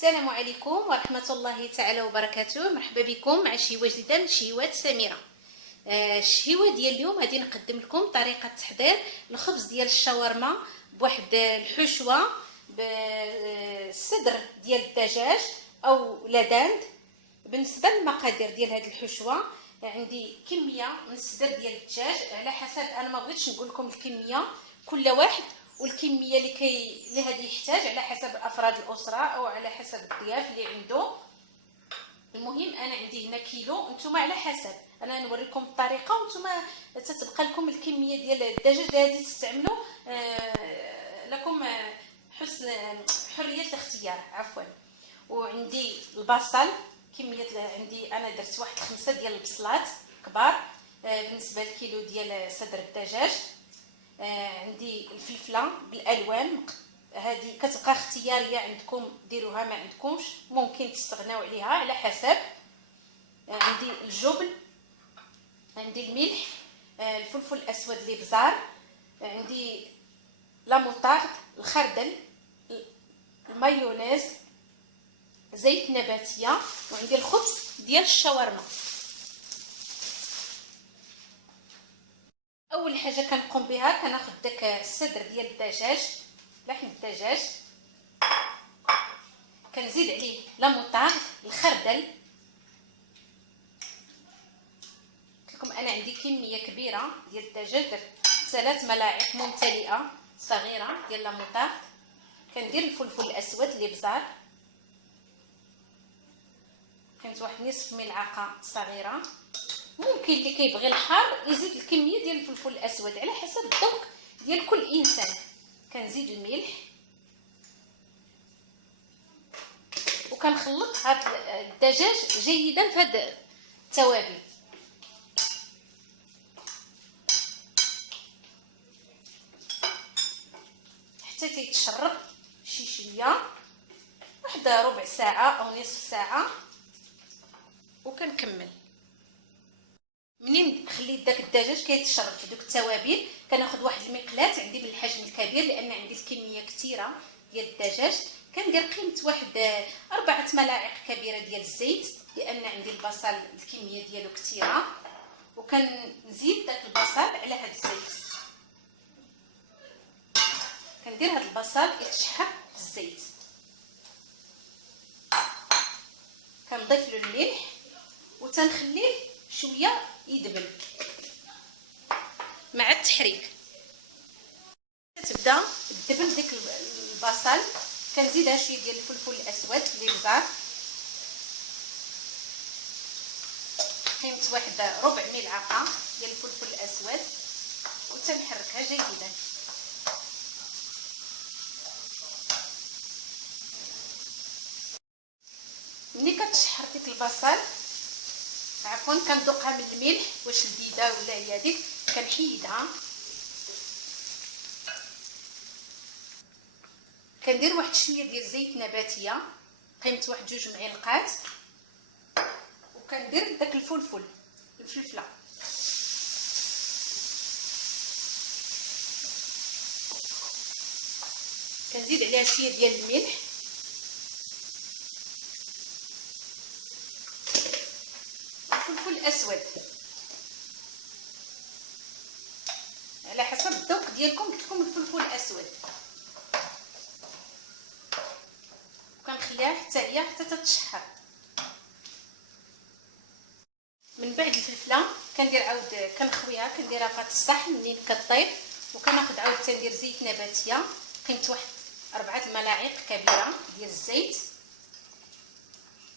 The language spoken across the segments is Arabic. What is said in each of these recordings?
السلام عليكم ورحمة الله تعالى وبركاته. مرحبا بكم مع شهوة جديدة من شهوات سميرة. الشهوة ديال اليوم غادي نقدم لكم طريقة تحضير الخبز ديال الشاورما بواحد الحشوة بالصدر ديال الدجاج او لداند. بالنسبة للمقادير ديال هذه الحشوة عندي كمية من الصدر ديال الدجاج على حسب، انا ما بغيتش نقول لكم الكمية كل واحد والكميه اللي غادي يحتاج على حسب افراد الاسره او على حسب الضياف اللي عنده. المهم انا عندي هنا كيلو، نتوما على حسب، انا نوريكم الطريقه وانتوما تتبقى لكم الكميه ديال الدجاج اللي غادي تستعملوا. لكم حريه الاختيار عفوا. وعندي البصل، كميه عندي انا درت واحد 5 ديال البصلات كبار بالنسبه للكيلو ديال صدر الدجاج. عندي الفلفله بالالوان، هذه كتبقى اختياريه عندكم، ديروها ما عندكمش ممكن تستغناو عليها على حسب. عندي الجبن، عندي الملح، الفلفل الاسود اللي بزار، عندي لا موطارد، الخردل، المايونيز، زيت نباتيه، وعندي الخبز ديال الشاورما. اول حاجه كنقوم بها كناخذ داك الصدر ديال الدجاج، لحم الدجاج، كنزيد عليه لا موطارد، الخردل. قلت لكم انا عندي كميه كبيره ديال الدجاج، درت 3 ملاعق ممتلئه صغيره ديال لا موطارد. كندير الفلفل الاسود اللي بزار، كانت واحد نصف ملعقه صغيره. ممكن اللي كيبغي الحار يزيد الكميه ديال الفلفل الاسود على حسب الذوق ديال كل انسان. كنزيد الملح وكنخلط هذا الدجاج جيدا في هذا التوابل. حتى تيتشرب شي شويه، واحد ربع ساعه او نصف ساعه، وكنكمل. منين خليت داك الدجاج كيتشرب في دوك التوابل كناخذ واحد المقلاة عندي بالحجم الكبير، لان عندي الكميه كثيره ديال الدجاج. كندير قيمه واحد 4 ملاعق كبيره ديال الزيت، لان عندي البصل الكميه ديالو كثيره، وكنزيد داك البصل على هذا الزيت. كندير هذا البصل يتشحر في الزيت، كنضيف له الملح وتنخليه شويه يدبل مع التحريك. تبدا تدبل ديك البصل، كنزيدها شويه ديال الفلفل الاسود اللي بزاف، قيمه واحد ربع ملعقه ديال الفلفل الاسود، وتنحركها جيدا. ملي كتشحر ديك البصل عفوا كندوقها من الملح واش لذيذه ولا هي هذيك، كنحيدها. كندير واحد شويه ديال الزيت نباتيه قيمه واحد 2 معلقات، وكندير داك الفلفله، كنزيد عليها شويه ديال الملح، الفلفل الاسود على حسب الذوق ديالكم. قلت لكم الفلفل الاسود، وكنخليها حتى هي حتى تتشحر. من بعد الفلفله كندير عاود كنخويها، كنديرها في الصحن منين كطيب، وكناخذ عاود تندير زيت نباتيه قيمه واحد 4 ملاعق كبيره ديال الزيت،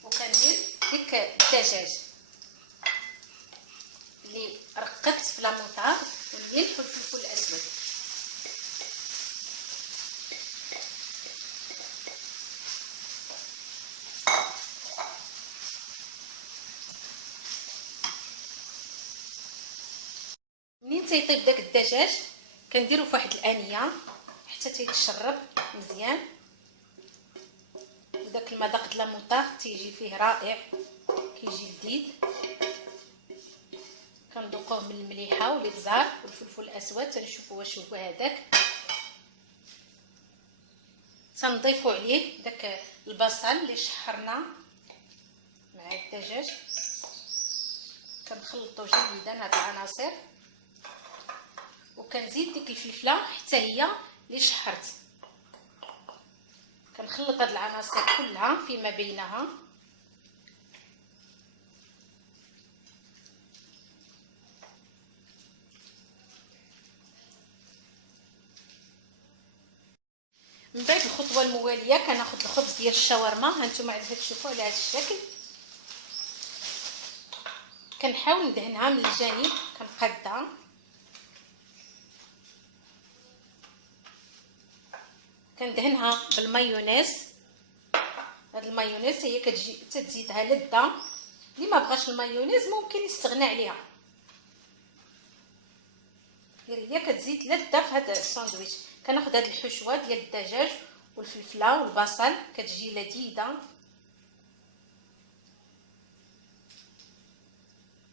وكندير ديك الدجاج اللي رقدت في لا موطارد والملح والفلفل الاسود. منين تيطيب داك الدجاج كنديرو في واحد الانيه حتى تيتشرب مزيان، وداك المذاق د لا موطارد تيجي فيه رائع، كيجي لذيذ. كنذوقوه من المليحه والابزار والفلفل الاسود، تنشوفوا واش هو هذاك. تنضيفوا عليه داك البصل اللي شحرنا مع الدجاج. كنخلطوا جيدا هاد العناصر، وكنزيد ديك الفلفله حتى هي اللي شحرت. كنخلط هاد العناصر كلها فيما بينها. من بعد الخطوه المواليه كناخذ الخبز ديال الشاورما. هانتوما عاد تشوفوا على هذا الشكل. كنحاول ندهنها من الجانب، كنقادها. كندهنها بالمايونيز. هاد المايونيز هي كتجي تزيدها لذه. اللي ما بغاش المايونيز ممكن يستغنى عليها، هي كتزيد لذه في هذا الساندويتش. كناخذ هاد الحشوه ديال الدجاج والفلفله والبصل، كتجي لذيذه.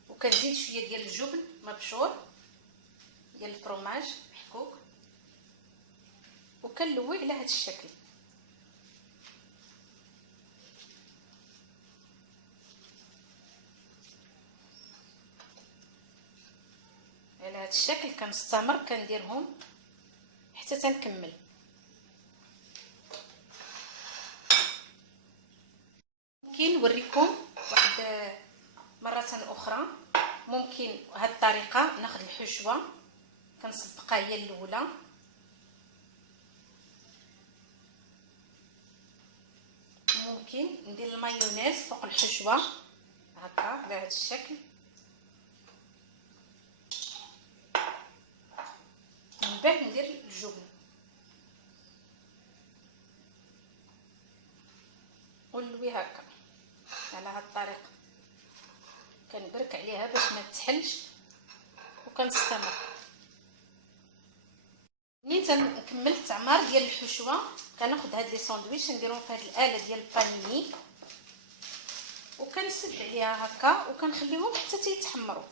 وكنزيد شويه ديال الجبن مبشور ديال الفرماج محكوك، وكنلوي على هذا الشكل. على هذا الشكل كنستمر كنديرهم حتى تنكمل. ممكن نوريكم واحد مره اخرى. ممكن بهذه الطريقه ناخذ الحشوه كنصبقها هي الاولى، ممكن ندير المايونيز فوق الحشوه هكا على هذا الشكل. من بعد ندير الجبن ونلوي هكا على هذه الطريقه. كنبرك عليها باش ما تحلش وكنستمر. منين تنكمل التعمار ديال الحشوه كناخذ هاد لي ساندويتش نديرهم في هاد الاله ديال البانيني، وكنسد عليها هكا وكنخليهم حتى تيتحمروا.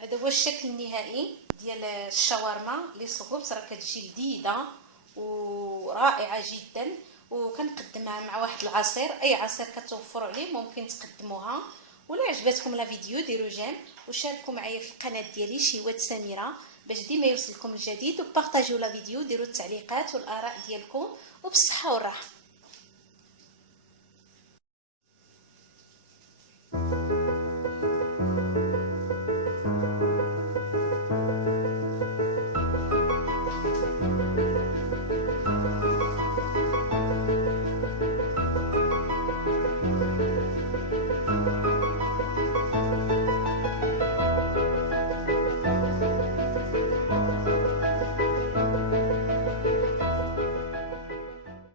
هذا هو الشكل النهائي ديال الشاورما اللي صغبت. راه كتجي لذيذه ورائعه جدا، وكنقدمها مع واحد العصير. اي عصير كتوفروا عليه ممكن تقدموها. ولا عجبتكم لا فيديو ديروا جيم وشاركوا معايا في القناه ديالي شيوات سميره باش ديما يوصلكم الجديد، وبارطاجيو لا فيديو، ديروا التعليقات والاراء ديالكم، وبالصحه والراحه.